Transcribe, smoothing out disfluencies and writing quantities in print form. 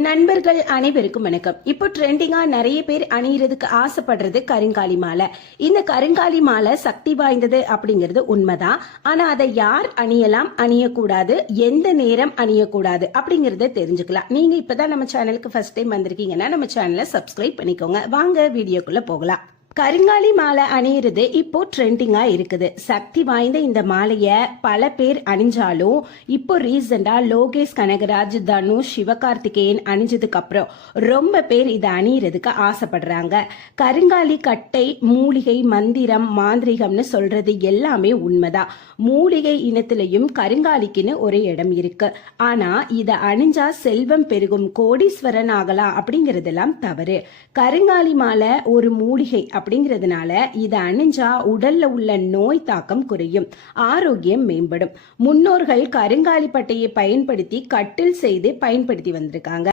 நண்பர்கள் அனைவருக்கும் வணக்கம். இப்போ ட்ரெண்டிங்கா நிறைய பேர் அணியறதுக்கு ஆசைப்படுறது கருங்காலி மாலை. இந்த கருங்காலி மாலை சக்தி வாய்ந்தது அப்படிங்கிறது உண்மைதான். ஆனா அதை யார் அணியலாம், அணியக்கூடாது, எந்த நேரம் அணியக்கூடாது அப்படிங்கறத தெரிஞ்சுக்கலாம். நீங்க இப்பதான் நம்ம சேனலுக்கு ஃபர்ஸ்ட் டைம் வந்திருக்கீங்கன்னா நம்ம சேனலை சப்ஸ்கிரைப் பண்ணிக்கோங்க. வாங்க வீடியோக்குள்ள போகலாம். கருங்காலி மாலை அணியிறது இப்போ ட்ரெண்டிங்கா இருக்குது. சக்தி வாய்ந்த இந்த மாலைய பல பேர் அணிஞ்சாலும் இப்போ ரீசெண்டா லோகேஷ் கனகராஜ், தனுஷ், சிவகார்த்திகேயன் அணிஞ்சதுக்கு அப்புறம் ரொம்ப பேர் இதை அணியறதுக்கு ஆசைப்படுறாங்க. கருங்காலி கட்டை, மூலிகை, மந்திரம், மாந்திரிகம்னு சொல்றது எல்லாமே உண்மைதான். மூலிகை இனத்திலையும் கருங்காலிக்குன்னு ஒரு இடம் இருக்கு. ஆனா இதை அணிஞ்சா செல்வம் பெருகும், கோடீஸ்வரன் ஆகலாம் அப்படிங்கறதெல்லாம் தவறு. கருங்காலி மாலை ஒரு மூலிகை அப்படிங்கிறதுனால இதை அணிஞ்சா உடல்ல உள்ள நோய் தாக்கம் குறையும், ஆரோக்கியம் மேம்படும். முன்னோர்கள் கருங்காலி பட்டையை பயன்படுத்தி கட்டில் செய்து பயன்படுத்தி வந்திருக்காங்க.